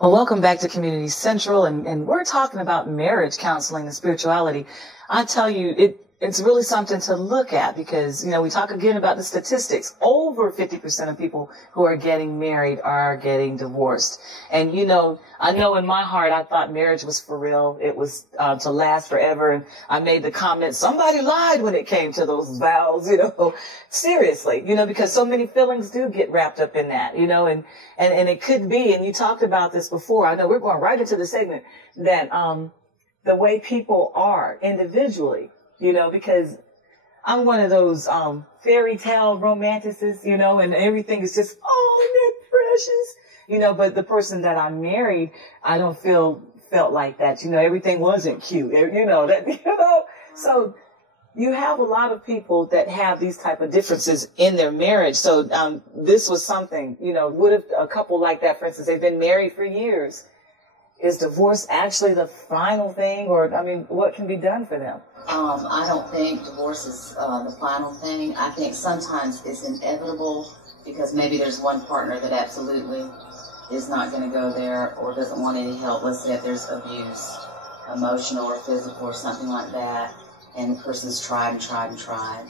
Well, welcome back to Community Central, and we're talking about marriage counseling and spirituality. I tell you, it's really something to look at because, we talk again about the statistics. Over 50% of people who are getting married are getting divorced. And, I know in my heart, I thought marriage was for real. It was to last forever. And I made the comment, somebody lied when it came to those vows, seriously, because so many feelings do get wrapped up in that, and it could be, and you talked about this before. I know we're going right into the segment that, the way people are individually, because I'm one of those, fairy tale romanticists, and everything is just, oh, isn't that precious? But the person that I married, I don't felt like that. Everything wasn't cute, so you have a lot of people that have these type of differences in their marriage. So, this was something, what if a couple like that, for instance, they've been married for years? Is divorce actually the final thing, or, what can be done for them? I don't think divorce is the final thing. I think sometimes it's inevitable because maybe there's one partner that absolutely is not going to go there or doesn't want any help. Let's say if there's abuse, emotional or physical or something like that, and the person's tried and tried and tried.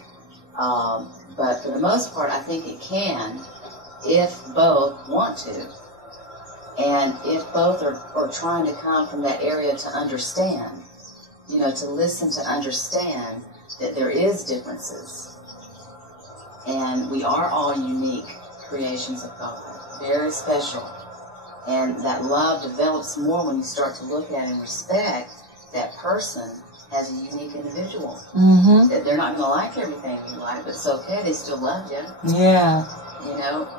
But for the most part, I think it can if both want to. And if both are trying to come from that area to understand, to listen, to understand that there is differences. And we are all unique creations of God, very special. And that love develops more when you start to look at and respect that person as a unique individual. Mm-hmm. That they're not going to like everything you like, but it's okay, they still love you. Yeah.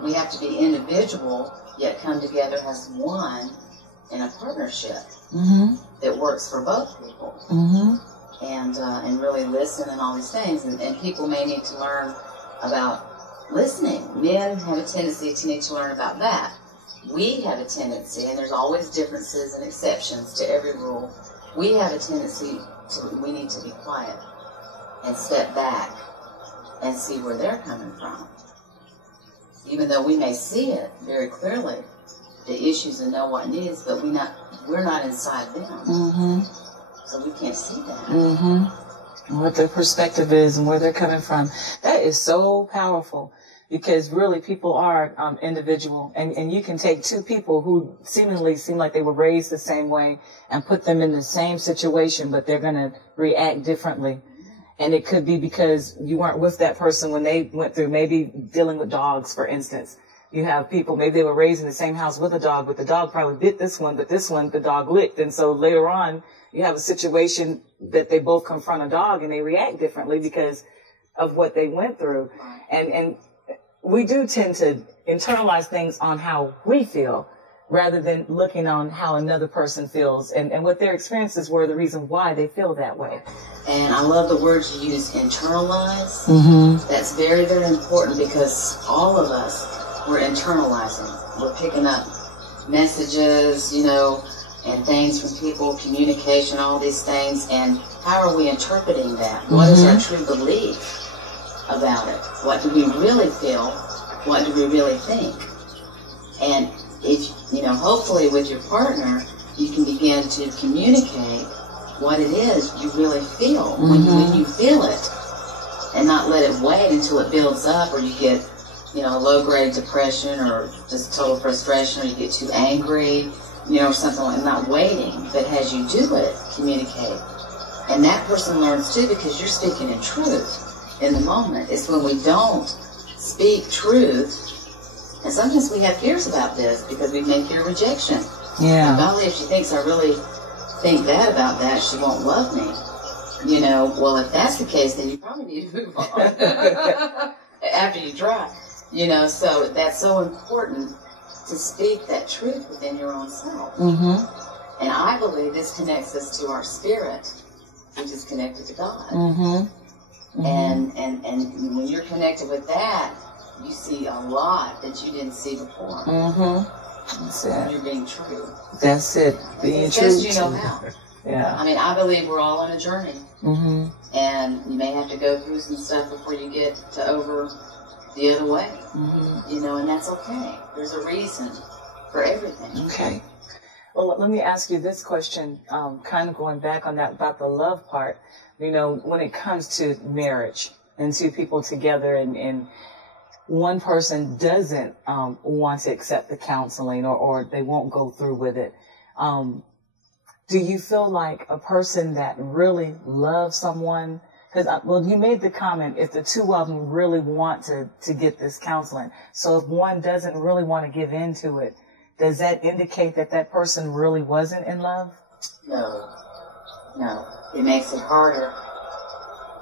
We have to be individual, yet come together as one in a partnership that works for both people. And really listen and all these things. And people may need to learn about listening. Men have a tendency to need to learn about that. We have a tendency, and there's always differences and exceptions to every rule. We have a tendency we need to be quiet and step back and see where they're coming from. Even though we may see it very clearly, the issues and know what needs, but we're not inside them. So we can't see that. What their perspective is and where they're coming from. That is so powerful because really people are individual. And you can take two people who seemingly seem like they were raised the same way and put them in the same situation, but they're going to react differently. And it could be because you weren't with that person when they went through maybe dealing with dogs, for instance. You have people, maybe they were raised in the same house with a dog, but the dog probably bit this one, but this one, the dog licked. And so later on, you have a situation that they both confront a dog and they react differently because of what they went through. And we do tend to internalize things on how we feel rather than looking on how another person feels and what their experiences were, the reason why they feel that way. And I love the words you use, internalize. That's very, very important because all of us, we're internalizing. We're picking up messages, and things from people, communication, all these things. And how are we interpreting that? What is our true belief about it? What do we really feel? What do we really think? And if, hopefully with your partner, you can begin to communicate what it is you really feel when you feel it, and not let it wait until it builds up or you get, low-grade depression or just total frustration or you get too angry, or something like that. Not waiting, but as you do it, communicate. And that person learns too because you're speaking in truth in the moment. It's when we don't speak truth. And sometimes we have fears about this because we may fear rejection. Yeah. Golly, if she thinks I really think that about that, she won't love me. Well, if that's the case, then you probably need to move on after you try. So that's so important to speak that truth within your own self. And I believe this connects us to our spirit, which is connected to God. And when you're connected with that, you see a lot that you didn't see before. That's it. You're being true. That's it. Being true. You know how. Yeah. I believe we're all on a journey. And you may have to go through some stuff before you get to over the other way. And that's okay. There's a reason for everything. Okay. Well, let me ask you this question, kind of going back on that about the love part. You know, when it comes to marriage and two people together and one person doesn't want to accept the counseling or they won't go through with it, do you feel like a person that really loves someone, because, well, you made the comment, if the two of them really want to get this counseling, so if one doesn't really want to give in to it, does that indicate that that person really wasn't in love? No. No. It makes it harder.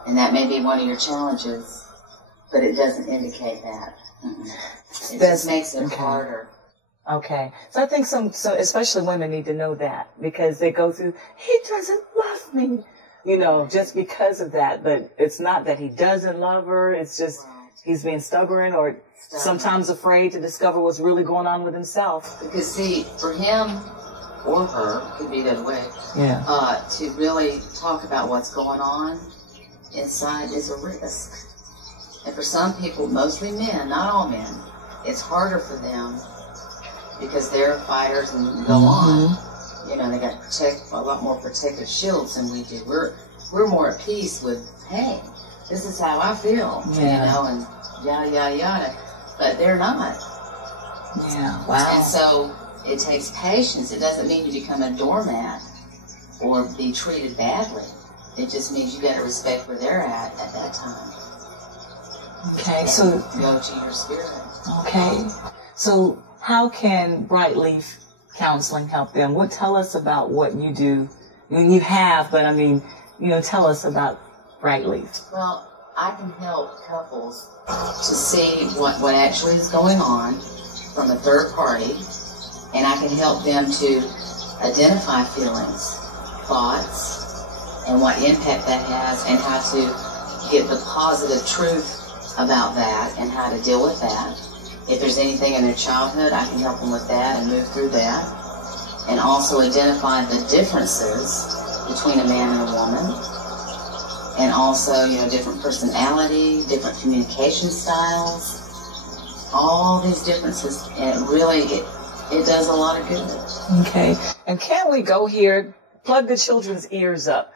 And that may be one of your challenges, but it doesn't indicate that. It just makes it harder. Okay. So I think so especially women need to know that, because they go through, he doesn't love me, you know, just because of that. But it's not that he doesn't love her. It's just he's being stubborn or sometimes afraid to discover what's really going on with himself. Because, see, for him or her, could be the other way, to really talk about what's going on inside is a risk. And for some people, mostly men, not all men, it's harder for them because they're fighters and go on. You know, they got a lot more protective shields than we do. We're more at peace with, hey, this is how I feel, you know, and yada, yada, yada. But they're not. Yeah, wow. And so it takes patience. It doesn't mean you become a doormat or be treated badly. It just means you got to respect where they're at that time. Okay, and so go to your spirit. Okay, so how can Bright Leaf Counseling help them? Tell us about what you do. I mean, you have, but I mean, you know, tell us about Bright Leaf. Well, I can help couples to see what actually is going on from a third party, and I can help them to identify feelings, thoughts, and what impact that has, and how to get the positive truth about that and how to deal with that. If there's anything in their childhood, I can help them with that and move through that. And also identify the differences between a man and a woman. And also, you know, different personality, different communication styles. All these differences, and really, it does a lot of good. Okay. And can we go here, plug the children's ears up,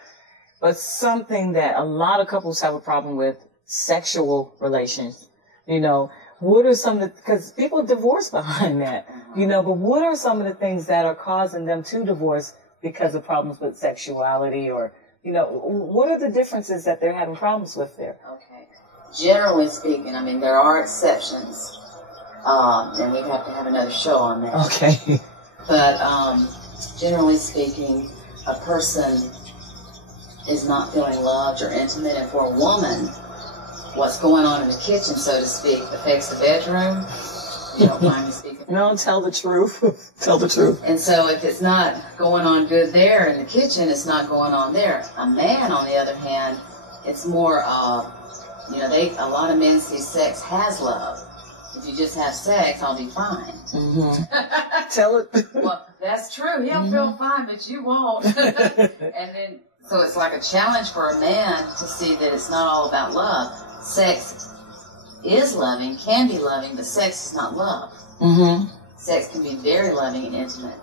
but something that a lot of couples have a problem with, sexual relations. You know, what are some of the, because people divorce behind that, you know, but what are some of the things that are causing them to divorce because of problems with sexuality, or, you know, what are the differences that they're having problems with there? Okay. Generally speaking, I mean, there are exceptions, and we'd have to have another show on that. Okay. But generally speaking, a person is not feeling loved or intimate, and for a woman, what's going on in the kitchen, so to speak, affects the bedroom. You don't mind me speaking? No, tell the truth. Tell the truth. And so if it's not going on good there in the kitchen, it's not going on there. A man, on the other hand, it's more, you know, a lot of men see sex as love. If you just have sex, I'll be fine. Mm-hmm. Tell it. Well, that's true. He'll feel fine, but you won't. And then, so it's like a challenge for a man to see that it's not all about love. Sex is loving, can be loving, but sex is not love. Mm-hmm. Sex can be very loving and intimate.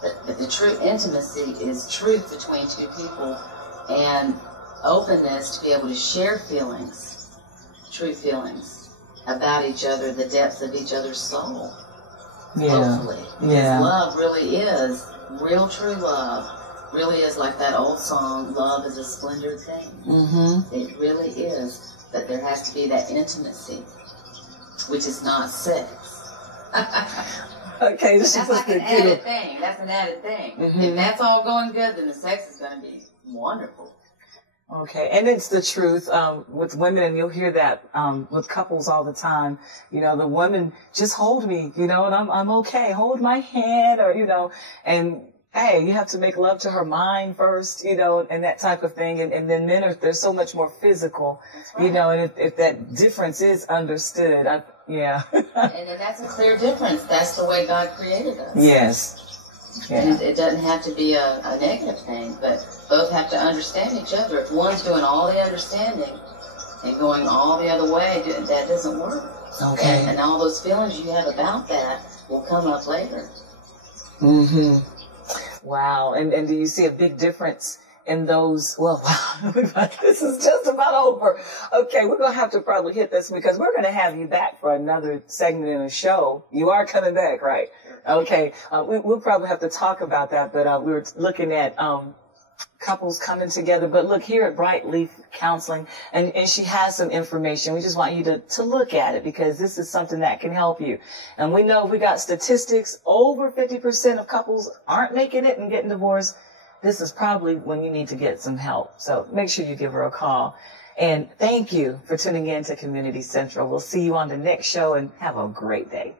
But the true intimacy is truth between two people and openness to be able to share feelings, true feelings, about each other, the depths of each other's soul. Yeah. Hopefully. Yeah. Because love really is, real true love, really is like that old song, love is a splendid thing. Mm-hmm. It really is. But there has to be that intimacy, which is not sex. Okay, that's like an added thing. That's an added thing. Mm-hmm. If that's all going good, then the sex is going to be wonderful. Okay, and it's the truth with women, and you'll hear that with couples all the time. You know, the woman, just hold me, you know, and I'm okay. Hold my hand, or, you know, and hey, you have to make love to her mind first, you know, and that type of thing. And then men they're so much more physical, right. You know, and if that difference is understood, yeah. And then that's a clear difference. That's the way God created us. Yes. Yeah. And it doesn't have to be a negative thing, but both have to understand each other. If one's doing all the understanding and going all the other way, that doesn't work. Okay. And all those feelings you have about that will come up later. Mm-hmm. Wow. And do you see a big difference in those? Well, wow, this is just about over. Okay, we're going to have to probably hit this because we're going to have you back for another segment in the show. You are coming back, right? Okay. We'll probably have to talk about that, but we were looking at couples coming together. But look, here at Bright Leaf Counseling, and she has some information. We just want you to look at it because this is something that can help you. And we know we got statistics, over 50% of couples aren't making it and getting divorced. This is probably when you need to get some help. So make sure you give her a call. And thank you for tuning in to Community Central. We'll see you on the next show and have a great day.